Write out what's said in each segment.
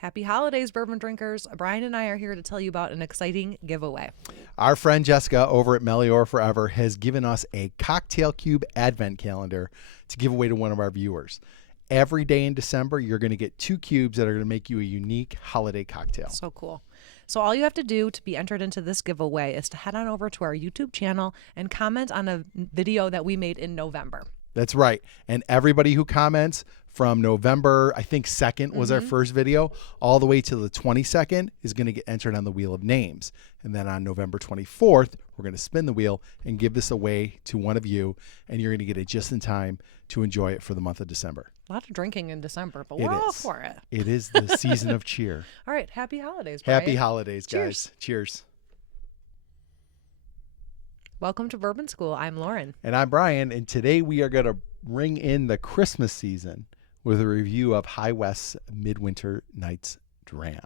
Happy holidays, bourbon drinkers. Brian and I are here to tell you about an exciting giveaway. Our friend Jessica over at Melior Forever has given us a cocktail cube advent calendar to give away to one of our viewers. Every day in December, you're going to get 2 cubes that are going to make you a unique holiday cocktail. So cool. So all you have to do to be entered into this giveaway is to head on over to our YouTube channel and comment on a video that we made in November. That's right. And everybody who comments from November, I think 2nd was our first video, all the way to the 22nd is going to get entered on the Wheel of Names. And then on November 24th, we're going to spin the wheel and give this away to one of you. And you're going to get it just in time to enjoy it for the month of December. A lot of drinking in December, but we're all for it. It is the season of cheer. All right. Happy holidays, Brian. Happy holidays, guys. Cheers. Welcome to Bourbon School. I'm Lauren. And I'm Brian. And today we are going to ring in the Christmas season with a review of High West's MidWinter Nights Dram.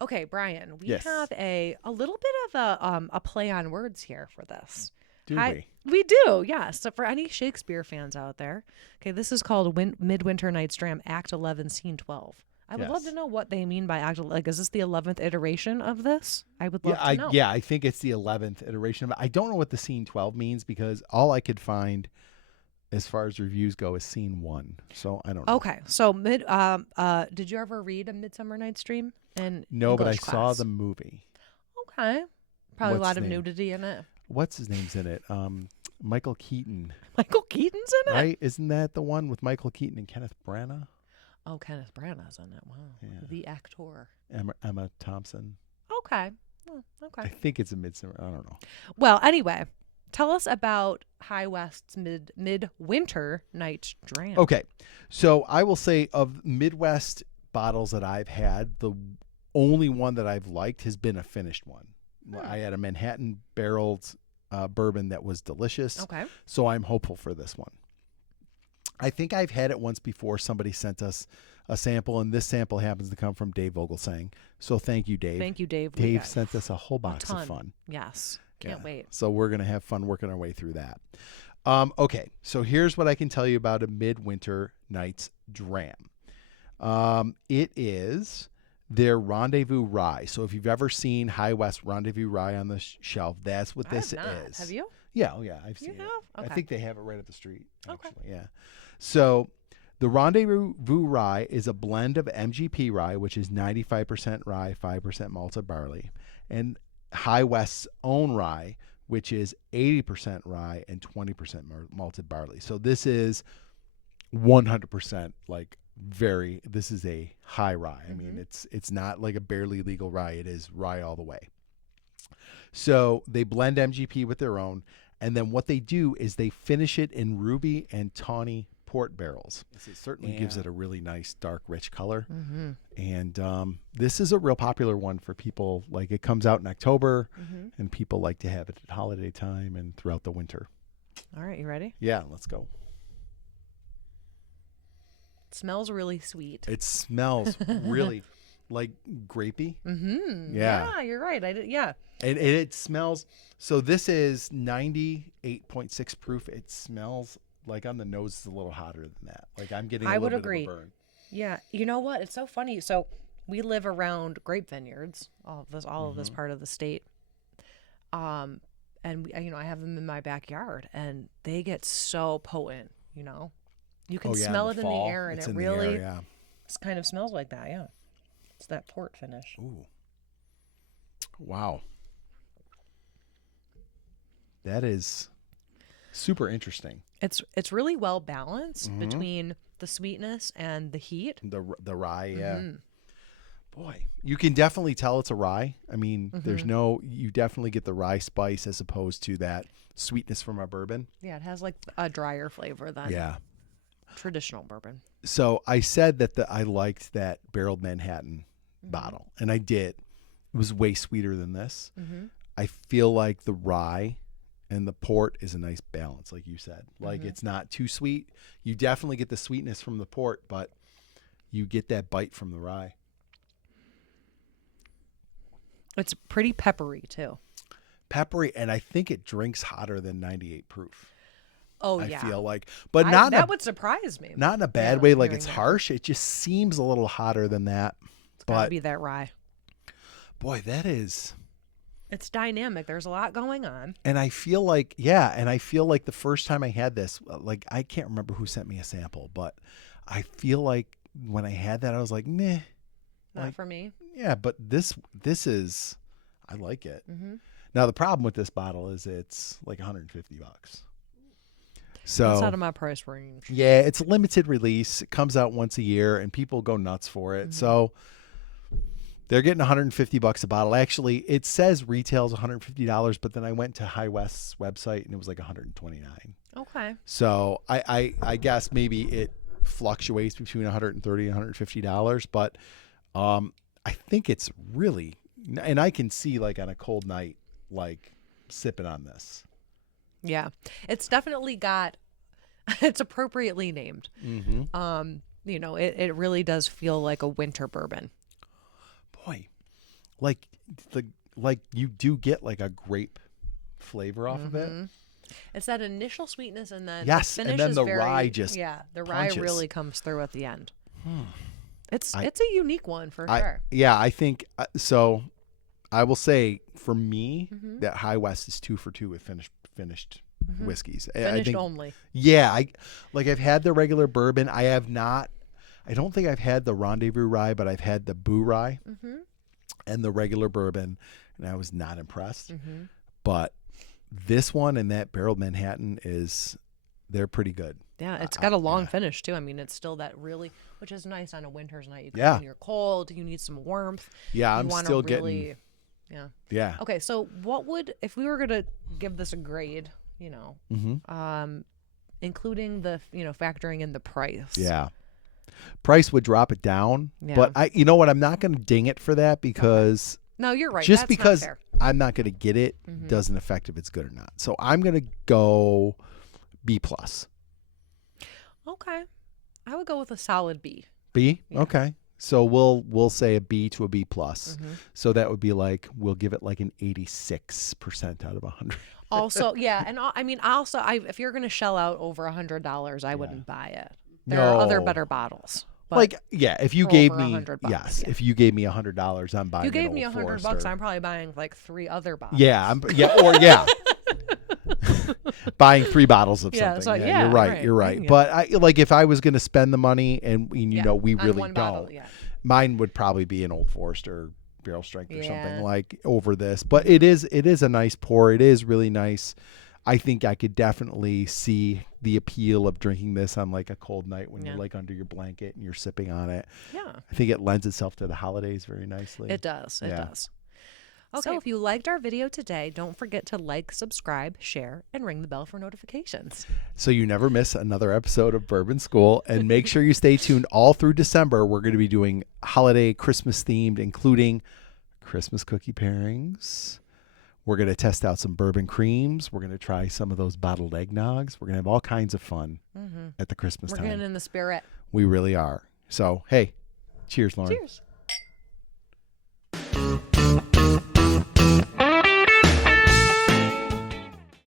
Okay, Brian, we Yes. have a little bit of a play on words here for this. Do we? We do, yes. So for any Shakespeare fans out there, okay, this is called Midwinter Nights Dram, Act 11, Scene 12. I would love Yes. to know what they mean by Act 11. Like, is this the 11th iteration of this? I would love to know. I think it's the 11th iteration of it. I don't know what the scene 12 means because all I could find as far as reviews go is scene 1. So I don't know. Okay, so did you ever read A Midsummer Night's Dream? No, but I English saw class? the movie. Okay, probably What's a lot his of name? nudity in it. What's his name's in it? Michael Keaton, Michael Keaton's in it. right? Isn't that the one with Michael Keaton and Kenneth Branagh? Oh, Kenneth Branagh's in it. Wow, Yeah. the actor. Emma Thompson. Okay. Oh, okay. I think it's a Midsummer. I don't know. Well, anyway, tell us about High West's Midwinter Night Dram. Okay, so I will say of Midwest bottles that I've had, the only one that I've liked has been a finished one. I had a Manhattan barreled bourbon that was delicious. Okay. So I'm hopeful for this one. I think I've had it once before. Somebody sent us a sample, and this sample happens to come from Dave Vogelsang. So thank you, Dave. Thank you, Dave. Dave sent us a whole box ton. of fun. Yes. Can't wait. So we're going to have fun working our way through that. Okay, so here's what I can tell you about a Midwinter Nights Dram. It is their Rendezvous Rye. So if you've ever seen High West Rendezvous Rye on the shelf, that's what this is. Have you? Yeah, oh yeah, I've seen it. Okay. I think they have it right up the street, actually. Okay. Yeah. So the Rendezvous Rye is a blend of MGP rye, which is 95% rye, 5% malted barley, and High West's own rye, which is 80% rye and 20% malted barley. So this is 100% this is a high rye. I mean, it's not like a barely legal rye. It is rye all the way. So they blend MGP with their own, and then what they do is they finish it in ruby and tawny port barrels. This certainly gives it a really nice, dark, rich color. And this is a real popular one for people. Like, it comes out in October, and people like to have it at holiday time and throughout the winter. All right, you ready? Yeah, let's go. It smells really sweet. It smells really like grapey. Yeah, you're right. Yeah. And it smells. So this is 98.6 proof. It smells like on the nose it's a little hotter than that. Like I'm getting a little bit of a burn. Yeah. You know what? It's so funny. So we live around grape vineyards, all of this part of the state. And I have them in my backyard, and they get so potent. You can smell it in the air, and it really kind of smells like that. Yeah. It's that port finish. Ooh. Wow. That is super interesting. It's really well balanced between the sweetness and the heat. The rye, yeah. Boy, you can definitely tell it's a rye. I mean, you definitely get the rye spice as opposed to that sweetness from a bourbon. Yeah, it has like a drier flavor than traditional bourbon. So I said that I liked that barreled Manhattan bottle, and I did. It was way sweeter than this. I feel like the rye and the port is a nice balance, like you said. Like it's not too sweet. You definitely get the sweetness from the port, but you get that bite from the rye. It's pretty peppery too. Peppery, and I think it drinks hotter than 98 proof. Oh, I yeah. feel like, but not in that a, would surprise me. not in a bad way. Like it's harsh. It just seems a little hotter than that. It's gotta be that rye. Boy, that is. It's dynamic. There's a lot going on. And I feel like, the first time I had this, like, I can't remember who sent me a sample, but I feel like when I had that, I was like, meh. Not for me. Yeah, but this is, I like it. Mm-hmm. Now, the problem with this bottle is it's like $150. So that's out of my price range. Yeah, it's a limited release. It comes out once a year, and people go nuts for it. Mm-hmm. So they're getting $150 a bottle. Actually, it says retails $150, but then I went to High West's website and it was like $129. Okay. So I guess maybe it fluctuates between $130 and $150, but I think it's really, and I can see like on a cold night, like sipping on this. Yeah, it's definitely got, it's appropriately named. Mm-hmm. It really does feel like a winter bourbon. Boy, like you do get like a grape flavor off of it. It's that initial sweetness, and then yes, the finish and then is the very, rye just the punches. Rye really comes through at the end. It's a unique one for sure. Yeah, I think so. I will say for me that High West is 2 for 2 with finished whiskeys. Finished I think, only. Yeah, I've had the regular bourbon. I have not. I don't think I've had the Rendezvous rye, but I've had the Boo rye and the regular bourbon, and I was not impressed. But this one and that barreled Manhattan they're pretty good. Yeah, it's got a long finish too. I mean, it's still that really, which is nice on a winter's night. When you're cold, you need some warmth. Yeah, I'm still getting. Yeah. Okay, so what would, if we were gonna give this a grade, including the, factoring in the price? Yeah. Price would drop it down, but I'm not going to ding it for that because no, you're right. Just That's because not fair. I'm not going to get it doesn't affect if it's good or not. So I'm going to go B+. Okay, I would go with a solid B. B? Yeah. Okay. So we'll say a B to a B+. So that would be like, we'll give it like an 86% out of 100. Also, yeah, and if you're going to shell out over $100, I wouldn't buy it. There are other better bottles. If you gave me $100, if you gave me $100, I'm buying. You gave me $100, I'm probably buying like 3 other bottles. Buying 3 bottles of something. So, you're right. You're right. Yeah. But if I was going to spend the money, and we really don't, bottle, mine would probably be an Old Forester barrel strength or something like over this. But it is a nice pour. It is really nice. I think I could definitely see the appeal of drinking this on like a cold night when you're like under your blanket and you're sipping on it. Yeah. I think it lends itself to the holidays very nicely. It does. It does. Okay. So if you liked our video today, don't forget to like, subscribe, share, and ring the bell for notifications. So you never miss another episode of Bourbon School. And make sure you stay tuned all through December. We're going to be doing holiday Christmas themed, including Christmas cookie pairings. We're going to test out some bourbon creams. We're going to try some of those bottled eggnogs. We're going to have all kinds of fun at the Christmas time. We're getting in the spirit. We really are. So, hey, cheers, Lauren. Cheers.